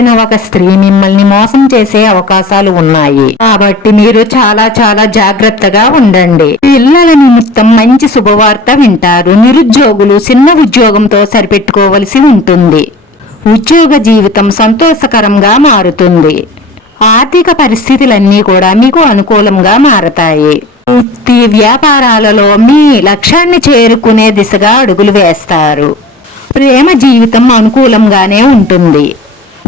ఇష్టపడిన ఒక స్త్రీ మిమ్మల్ని మోసం చేసే అవకాశాలు ఉన్నాయి. కాబట్టి మీరు చాలా చాలా జాగ్రత్తగా ఉండండి. పిల్లల నిమిత్తం మంచి శుభవార్త వింటారు. నిరుద్యోగులు చిన్న ఉద్యోగంతో సరిపెట్టుకోవలసి ఉంటుంది. ఉద్యోగ జీవితం సంతోషకరంగా మారుతుంది. ఆర్థిక పరిస్థితులన్నీ కూడా మీకు అనుకూలంగా మారతాయి. వృత్తి వ్యాపారాలలో మీ లక్ష్యాన్ని చేరుకునే దిశగా అడుగులు వేస్తారు. ప్రేమ జీవితం అనుకూలంగానే ఉంటుంది.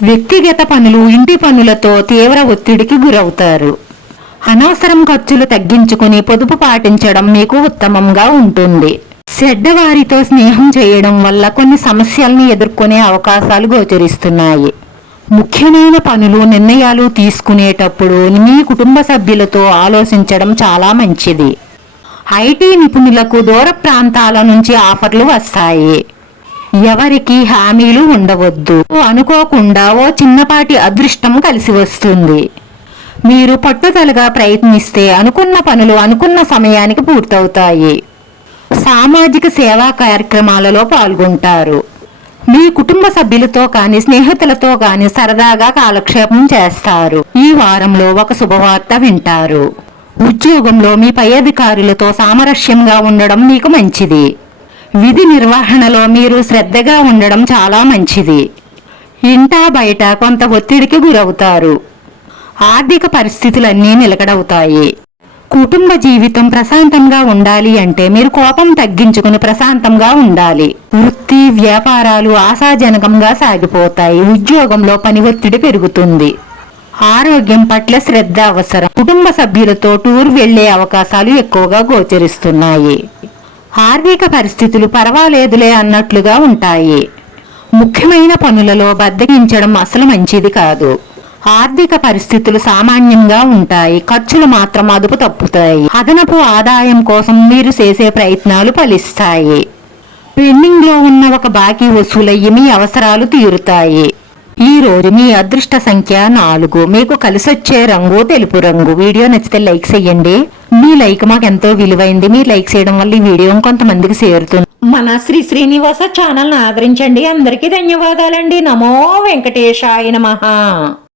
వ్యక్తిగత పనులు ఇంటి పనులతో తీవ్ర ఒత్తిడికి గురవుతారు. అనవసరం ఖర్చులు తగ్గించుకుని పొదుపు పాటించడం మీకు ఉత్తమంగా ఉంటుంది. చెడ్డవారితో స్నేహం చేయడం వల్ల కొన్ని సమస్యల్ని ఎదుర్కొనే అవకాశాలు గోచరిస్తున్నాయి. ముఖ్యమైన పనులు నిర్ణయాలు తీసుకునేటప్పుడు మీ కుటుంబ సభ్యులతో ఆలోచించడం చాలా మంచిది. ఐటీ నిపుణులకు దూర ప్రాంతాల నుంచి ఆఫర్లు వస్తాయి. ఎవరికి హామీలు ఉండవద్దు. అనుకోకుండా ఓ చిన్నపాటి అదృష్టం కలిసి వస్తుంది. మీరు పట్టుదలగా ప్రయత్నిస్తే అనుకున్న పనులు అనుకున్న సమయానికి పూర్తవుతాయి. సామాజిక సేవా కార్యక్రమాలలో పాల్గొంటారు. మీ కుటుంబ సభ్యులతో కానీ స్నేహితులతో కానీ సరదాగా కాలక్షేపం చేస్తారు. ఈ వారంలో ఒక శుభవార్త వింటారు. ఉద్యోగంలో మీ పై అధికారులతో సామరస్యంగా ఉండడం మీకు మంచిది. విధి నిర్వహణలో మీరు శ్రద్ధగా ఉండడం చాలా మంచిది. ఇంటా బయట కొంత ఒత్తిడికి గురవుతారు. ఆర్థిక పరిస్థితులన్నీ నిలకడవుతాయి. కుటుంబ జీవితం ప్రశాంతంగా ఉండాలి అంటే మీరు కోపం తగ్గించుకుని ప్రశాంతంగా ఉండాలి. వృత్తి వ్యాపారాలు ఆశాజనకంగా సాగిపోతాయి. ఉద్యోగంలో పని ఒత్తిడి పెరుగుతుంది. ఆరోగ్యం పట్ల శ్రద్ధ అవసరం. కుటుంబ సభ్యులతో టూర్ వెళ్ళే అవకాశాలు ఎక్కువగా గోచరిస్తున్నాయి. ఆర్థిక పరిస్థితులు పర్వాలేదులే అన్నట్లుగా ఉంటాయి. ముఖ్యమైన పనులలో బద్దగించడం అసలు మంచిది కాదు. ఆర్థిక పరిస్థితులు సామాన్యంగా ఉంటాయి. ఖర్చులు మాత్రం అదుపు తప్పుతాయి. అదనపు ఆదాయం కోసం మీరు చేసే ప్రయత్నాలు ఫలిస్తాయి. పెండింగ్లో ఉన్న ఒక బాకీ వసూలయ్యి మీ అవసరాలు తీరుతాయి. ఈ రోజు మీ అదృష్ట సంఖ్య నాలుగు. మీకు కలిసొచ్చే రంగు తెలుపు రంగు. వీడియో నచ్చితే లైక్ చేయండి. మీ లైక్ మాకు ఎంతో విలువైంది. మీరు లైక్ చేయడం వల్ల ఈ వీడియో కొంతమందికి చేరుతుంది. మన శ్రీ శ్రీనివాస ఛానల్ ఆదరించండి. అందరికీ ధన్యవాదాలండి. నమో వెంకటేశాయ నమ.